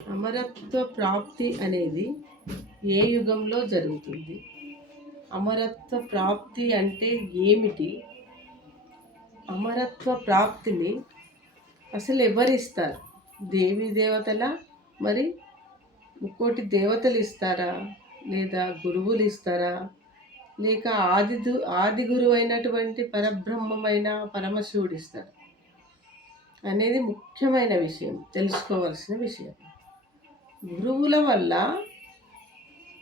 అమరత్వ ప్రాప్తి అనేది ఏ యుగంలో జరుగుతుంది? అమరత్వ ప్రాప్తి అంటే ఏమిటి? అమరత్వ ప్రాప్తిని అసలు ఎవరిస్తారు? దేవీ దేవతల, మరి ముక్కోటి దేవతలు ఇస్తారా, లేదా గురువులు ఇస్తారా, లేక ఆది గురువు అయినటువంటి పరబ్రహ్మమైన పరమశివుడు ఇస్తారు అనేది ముఖ్యమైన విషయం, తెలుసుకోవాల్సిన విషయం. గురువుల వల్ల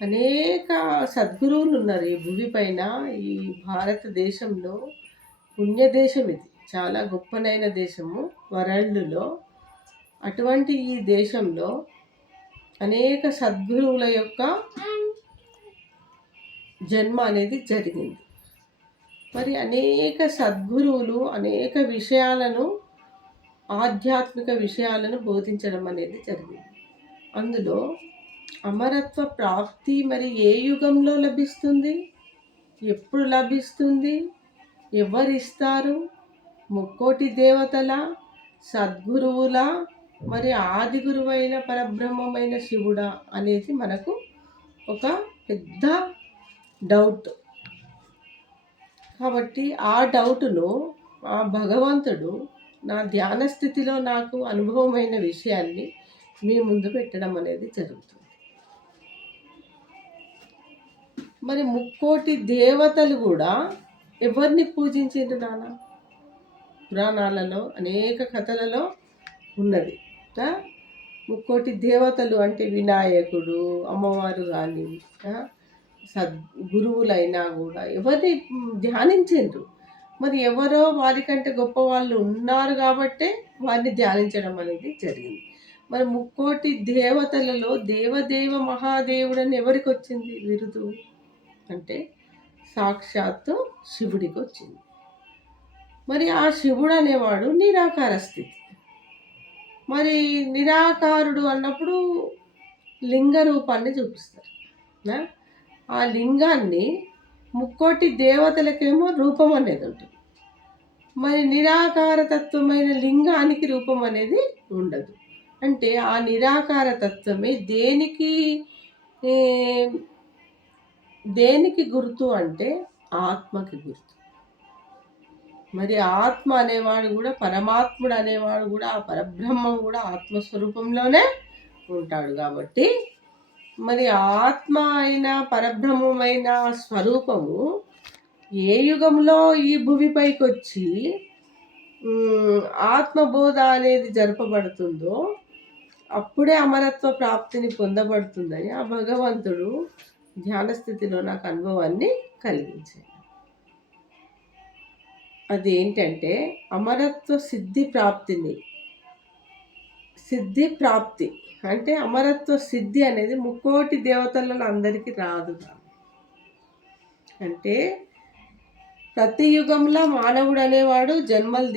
అనేక సద్గురువులు ఉన్నారు ఈ భూమి పైన. ఈ భారతదేశంలో పుణ్యదేశం, ఇది చాలా గొప్పనైన దేశము వరల్డ్లో. అటువంటి ఈ దేశంలో అనేక సద్గురువుల యొక్క జన్మ అనేది జరిగింది. మరి అనేక సద్గురువులు అనేక విషయాలను, ఆధ్యాత్మిక విషయాలను బోధించడం అనేది జరిగింది. అందులో అమరత్వ ప్రాప్తి మరి ఏ యుగంలో లభిస్తుంది, ఎప్పుడు లభిస్తుంది, ఎవరిస్తారు? ముక్కోటి దేవతల, సద్గురువుల, మరి ఆది గురువైన పరబ్రహ్మమైన శివుడా అనేది మనకు ఒక పెద్ద డౌట్. కాబట్టి ఆ డౌటును ఆ భగవంతుడు నా ధ్యాన స్థితిలో నాకు అనుభవమైన విషయాన్ని మీ ముందు పెట్టడం అనేది జరుగుతుంది. మరి ముక్కోటి దేవతలు కూడా ఎవరిని పూజించారు నాన్న? పురాణాలలో అనేక కథలలో ఉన్నది. ముక్కోటి దేవతలు అంటే వినాయకుడు, అమ్మవారు కానీ సద్గురువులైనా కూడా ఎవరిని ధ్యానించారు? మరి ఎవరో వారికంటే గొప్ప వాళ్ళు ఉన్నారు కాబట్టే వారిని ధ్యానించడం అనేది జరిగింది. మరి ముక్కోటి దేవతలలో దేవదేవ మహాదేవుడని ఎవరికి వచ్చింది బిరుదు అంటే సాక్షాత్తు శివుడికి వచ్చింది. మరి ఆ శివుడు అనేవాడు నిరాకార స్థితి. మరి నిరాకారుడు అన్నప్పుడు లింగ రూపాన్ని చూపిస్తారు. ఆ లింగాన్ని ముక్కోటి దేవతలకేమో రూపం అనేది ఉంటుంది. మరి నిరాకార తత్వమైన లింగానికి రూపం అనేది ఉండదు. అంటే ఆ నిరాకార తత్వమే దేనికి గుర్తు అంటే ఆత్మకి గుర్తు. మరి ఆత్మ అనేవాడు కూడా, పరమాత్ముడు అనేవాడు కూడా, ఆ పరబ్రహ్మం కూడా ఆత్మస్వరూపంలోనే ఉంటాడు. కాబట్టి మరి ఆత్మ అయిన పరబ్రహ్మమైన స్వరూపము ఏ యుగంలో ఈ భూమిపైకి వచ్చి ఆత్మబోధ అనేది జరపబడుతుందో అప్పుడే అమరత్వ ప్రాప్తిని పొందబడుతుందని ఆ భగవంతుడు ధ్యాన స్థితిలో నాకు అనుభవాన్ని కలిగించాడు. అదేంటంటే అమరత్వ సిద్ధి ప్రాప్తి అంటే అమరత్వ సిద్ధి అనేది ముక్కోటి దేవతలలో అందరికీ రాదు. అంటే ప్రతి యుగంలో మానవుడు అనేవాడు జన్మలు